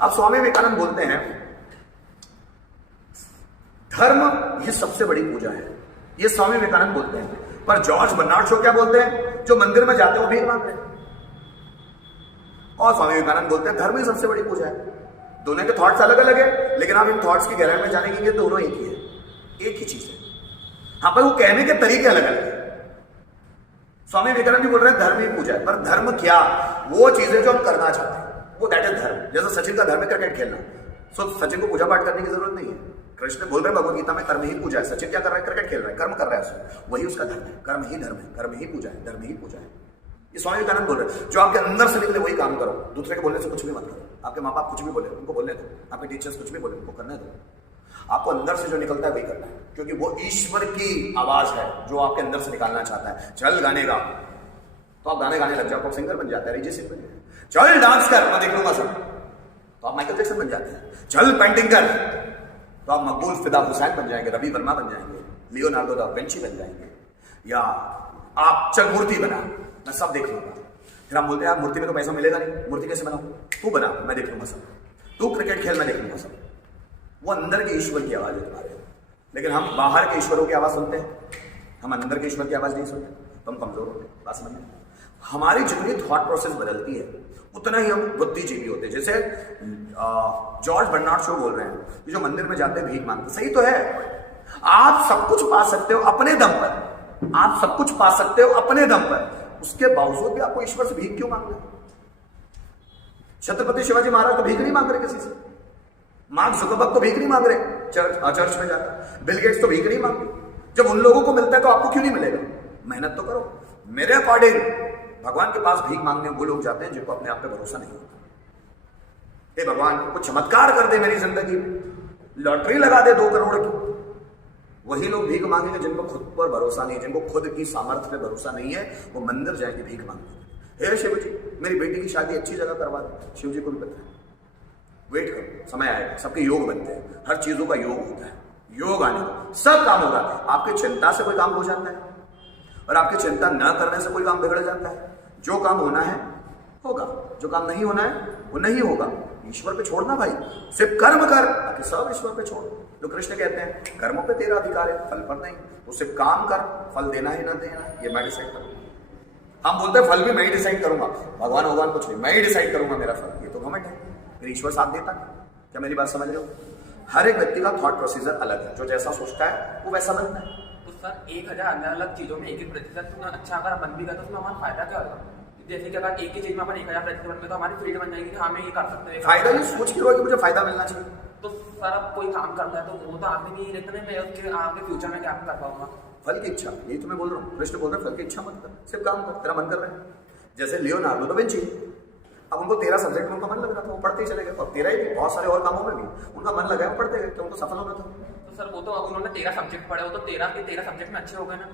अब स्वामी विवेकानंद बोलते हैं धर्म ये सबसे बड़ी पूजा है, ये स्वामी विवेकानंद बोलते हैं। पर जॉर्ज बर्नार्ड शॉ क्या बोलते हैं? जो मंदिर में जाते हैं वो भीख मांगते हैं। और स्वामी विवेकानंद बोलते हैं धर्म ही सबसे बड़ी पूजा है। दोनों के थॉट्स अलग अलग है, लेकिन आप इन थॉट्स की गहराई में जाने के लिए दोनों एक ही है, एक ही चीज है। हाँ, पर वो कहने के तरीके अलग अलग है। स्वामी विवेकानंद जी बोल रहे हैं धर्म ही पूजा है, पर धर्म क्या? वो चीजें जो हम करना चाहते हैं वो दैट इज धर्म। जैसे सचिन का धर्म है क्रिकेट खेलना, सो सचिन को पूजा पाठ करने की जरूरत नहीं है। कृष्ण बोल रहे हैं भगवत गीता में कर्म ही पूजा है। सचिन क्या कर रहा है? क्रिकेट खेल रहा है, कर्म कर रहा है उसमें, वही उसका धर्म है। कर्म ही धर्म है, कर्म ही पूजा है, धर्म ही पूजा है। ये स्वामी विवेकानंद बोल रहे हैं जो आपके अंदर से निकले वही काम करो। दूसरे के बोलने से कुछ भी मत करो। आपके माँ बाप कुछ भी बोले उनको बोलने दो, आपके टीचर्स कुछ भी बोले उनको करने दो। आपको अंदर से जो निकलता है वही करना है, क्योंकि वो ईश्वर की आवाज है जो आपके अंदर से निकालना चाहता है। चल गाने गा, तो आप गाने गाने लग जाओ, आप सिंगर बन जाते हैं, अरिजीत सिंह बन जाए। चल डांस कर, मैं देख लूंगा सब, तो आप माइकल जैक्सन बन जाते हैं। चल पेंटिंग कर, तो आप मकबूल फिदा हुसैन बन जाएंगे, रवि वर्मा बन जाएंगे, लियोनार्डो दा विंची बन जाएंगे। या आप चल मूर्ति बना, मैं सब देख लूंगा। फिर हम बोलते हैं यार मूर्ति में तो पैसा मिलेगा नहीं, मूर्ति कैसे बनाऊं? तू बना, मैं देख लूंगा सब। तू क्रिकेट खेल, मैं देख लूंगा सब। वो अंदर के ईश्वर की आवाज है तुम्हारे। लेकिन हम बाहर के ईश्वरों की आवाज सुनते हैं, हम अंदर के ईश्वर की आवाज नहीं सुनते, तो हम कमजोर होते हैं। बात समझ में? हमारी जितनी थॉट प्रोसेस बदलती है उतना ही हम बुद्धिजीवी होते हैं। जैसे जॉर्ज बर्नार्ड शॉ बोल रहे हैं कि जो मंदिर में जाते हैं भीख मांगते, सही तो है। आप सब कुछ पा सकते हो अपने दम पर, आप सब कुछ पा सकते हो अपने दम पर, उसके बावजूद भी आपको ईश्वर से भीख क्यों मांगना है? छत्रपति शिवाजी महाराज तो भीख नहीं मांग रहे किसी से, मार्क जुकरबर्ग तो भीख नहीं मांग रहे चर्च में जाकर, बिल गेट्स तो भीख नहीं मांग रहे। जब उन लोगों को मिलता है तो आपको क्यों नहीं मिलेगा? मेहनत तो करो। मेरे अकॉर्डिंग भगवान के पास भीख मांगने वो लोग जाते हैं जिनको अपने आप पे भरोसा नहीं होता। हे भगवान कुछ चमत्कार कर दे मेरी जिंदगी में, लॉटरी लगा दे 2 करोड़ की। वही लोग भीख मांगेंगे जिनको खुद पर भरोसा नहीं है, जिनको खुद की सामर्थ्य पे भरोसा नहीं है, वो मंदिर जाएंगे भीख मांगने। हे शिव जी मेरी बेटी की शादी अच्छी जगह करवा दो। शिव जी को भी पता है, वेट करो, समय आएगा, सबके योग बनते हैं, हर चीजों का योग होता है। योग आने दो, सब काम होगा। आपकी चिंता से कोई काम हो जाता है और आपकी चिंता न करने से कोई काम बिगड़ जाता है। जो काम होना है होगा, जो काम नहीं होना है वो नहीं होगा। ईश्वर पे छोड़ना भाई, सिर्फ कर्म कर, बाकी सब ईश्वर पे छोड़। जो कृष्ण कहते हैं कर्मों पे तेरा अधिकार है, फल पर नहीं। तो सिर्फ काम कर, फल देना ही ना देना ये मैं डिसाइड करूंगा। हम बोलते हैं फल भी मैं ही डिसाइड करूंगा, भगवान कुछ नहीं, मैं ही डिसाइड करूंगा मेरा फल। ये तो घमंड है, फिर ईश्वर साथ देता है क्या? मेरी बात समझ रहे हो? हर एक व्यक्ति का थॉट प्रोसीजर अलग है, जो जैसा सोचता है वो वैसा बनता है। तो सर 1000 अलग अलग चीजों में 1% अच्छा अगर मन भी करता तो उसमें हमारा फायदा क्या होगा? जैसे कि अगर एक ही चीज में अपन 1000% बन गए तो हमारी फ्रीडम बन जाएगी कि हमें ये कर सकते हैं। फायदा ये सोच के होगा कि मुझे फायदा मिलना चाहिए। तो सर अब कोई काम करता है तो वो तो आगे नहीं रहता ना, मैं उसके आगे फ्यूचर में क्या कर पाऊंगा? फल की इच्छा, यही तो मैं बोल रहा हूँ। कृष्ण बोल रहे हैं फल की इच्छा मत कर, सिर्फ काम कर, तेरा मन कर रहा है। जैसे लियोनार्डो दा विंची, अब उनको 13 सब्जेक्ट में उनका मन लग रहा था, वो पढ़ते ही चले गए। और 13 ही भी, बहुत सारे और कामों में भी उनका मन लगा, पढ़ते गए तो उनको सफल होना था। तो सर वो तो अब उन्होंने 13 सब्जेक्ट पढ़े, वो तो 13 के 13 सब्जेक्ट में अच्छे हो गए ना।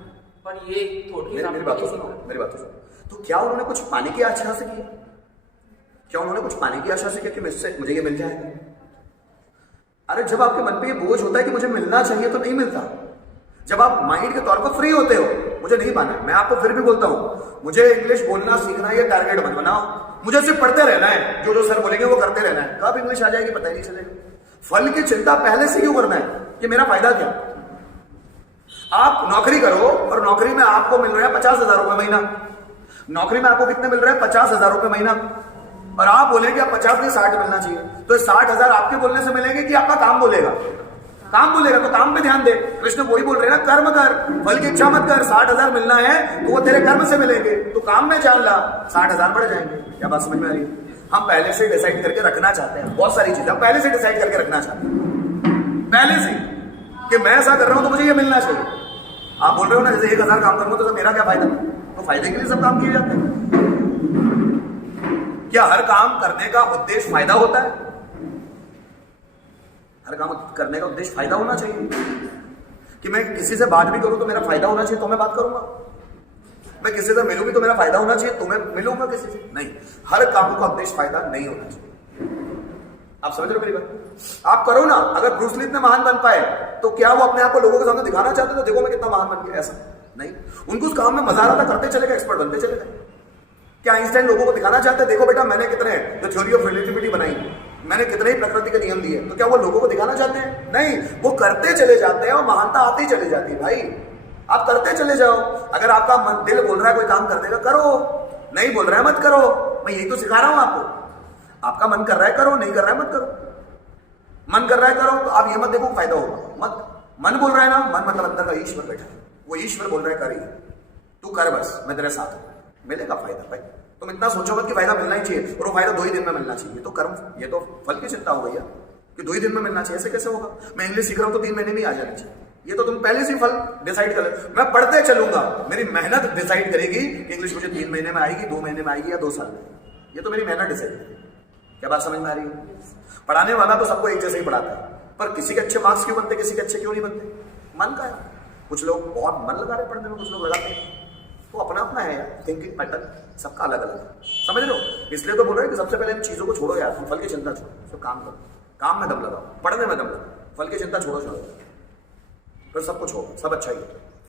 पर ये थोड़ी मेरी बात तो सुनो, मेरी बात तो सुनो। तो क्या उन्होंने कुछ पाने की आशा से किया? क्या उन्होंने कुछ पाने की आशा से किया कि मुझे ये मिल जाएगा? अरे जब आपके मन पे ये बोझ होता है कि मुझे मिलना चाहिए तो नहीं मिलता। जब आप माइंड के तौर पर फ्री होते हो, मुझे नहीं पाना है, मैं आपको फिर भी बोलता हूं मुझे इंग्लिश बोलना सीखना है, ये टारगेट मत बनाओ। मुझे सिर्फ पढ़ते रहना है, जो सर बोलेंगे वो करते रहना है। कब इंग्लिश आ जाएगी पता ही नहीं चलेगा। फल की चिंता पहले से क्यों करना है कि मेरा फायदा क्या? आप नौकरी करो और नौकरी में आपको मिल रहा है 50,000 रुपए महीना। नौकरी में आपको कितने मिल रहे हैं? 50,000 रुपए महीना। और आप बोलेंगे आप 50 नहीं 60 मिलना चाहिए, तो 60,000 आपके बोलने से मिलेंगे कि आपका काम बोलेगा? काम बोलेगा तो काम पे ध्यान दे। कृष्ण वही बोल रहे हैं ना, कर्म कर, फल की इच्छा मत कर। 60,000 मिलना है तो वो तेरे कर्म से मिलेंगे, तो काम में जान ला, 60,000 बढ़ जाएंगे। क्या बात समझ में आ रही है? हम पहले से डिसाइड करके रखना चाहते हैं, बहुत सारी चीजें हम पहले से डिसाइड करके रखना चाहते हैं, पहले से कि मैं ऐसा कर रहा हूं तो मुझे ये मिलना चाहिए। आप बोल रहे हो ना जैसे 1000 काम करूंगा तो मेरा क्या फायदा? तो फायदे के लिए सब काम किए जाते हैं। क्या हर काम करने का उद्देश्य फायदा होता है? हर काम करने का उद्देश्य फायदा होना चाहिए कि मैं किसी से बात भी करूं तो मेरा फायदा होना चाहिए तो मैं बात करूंगा। मैं किसी से मिलूं भी तो मेरा फायदा होना चाहिए तो मैं मिलूंगा किसी से। नहीं, हर काम का उद्देश्य फायदा नहीं होना चाहिए। आप समझ रहे हो मेरी बात? आप करो ना, अगर ब्रूस ली इतने महान बन पाए तो क्या वो अपने आप को लोगों के सामने दिखाना चाहते थे देखो मैं कितना महान बन गया? ऐसा नहीं, उनको उस काम में मजा आ रहा था, करते चले गए, एक्सपर्ट बनते चले गए। क्या आइंस्टाइन लोगों को दिखाना चाहते देखो बेटा मैंने कितने द थ्योरी ऑफ रिलेटिविटी बनाई, मैंने कितने ही प्रकृति के नियम दिए, तो क्या वो लोगों को दिखाना चाहते हैं? नहीं, वो करते चले जाते हैं और महानता आती चली जाती है। भाई आप करते चले जाओ, अगर आपका मन दिल बोल रहा है कोई काम कर देगा, करो, नहीं बोल रहा है मत करो। मैं यही तो सिखा रहा हूं आपको। आपका मन कर रहा है करो, नहीं कर रहा है मत करो। मन कर रहा है करो, तो आप ये मत देखो फायदा होगा, मत। मन बोल रहा है ना, मन मतलब अंदर का ईश्वर बैठा है, वो ईश्वर बोल रहा है करिए, तू कर बस, मैं तेरे साथ हूं, मिलेगा फायदा। भाई तुम इतना सोचो मत कि फायदा मिलना ही चाहिए, और वो फायदा 2 ही दिन में मिलना चाहिए। तो कर्म, ये तो फल की चिंता हो गई है कि 2 ही दिन में मिलना चाहिए, ऐसे कैसे होगा? मैं इंग्लिश सीख रहा हूं तो 3 महीने में आ जाना चाहिए, ये तो तुम पहले से फल डिसाइड कर ले। मैं पढ़ते चलूंगा, मेरी मेहनत डिसाइड करेगी कि इंग्लिश मुझे 3 महीने में आएगी, 2 महीने में आएगी या 2 साल में। ये तो मेरी मेहनत डिसाइड करेगी। क्या बात समझ में आ रही है? पढ़ाने वाला तो सबको एक जैसे ही पढ़ाता है, पर किसी के अच्छे मार्क्स क्यों बनते, किसी के अच्छे क्यों नहीं बनते? मन का है। कुछ लोग बहुत मन लगा रहे पढ़ने में, कुछ लोग लगाते हैं, तो अपना अपना है यार, थिंकिंग पैटर्न सबका अलग अलग है, समझ लो। इसलिए तो बोल रहे हैं कि सबसे पहले इन चीजों को छोड़ो यार, तुम फल की चिंता छोड़ो, सब काम करो, काम में दम लगाओ, पढ़ने में दम लगाओ, फल की चिंता छोड़ो, फिर सब कुछ होगा, सब अच्छा ही होगा।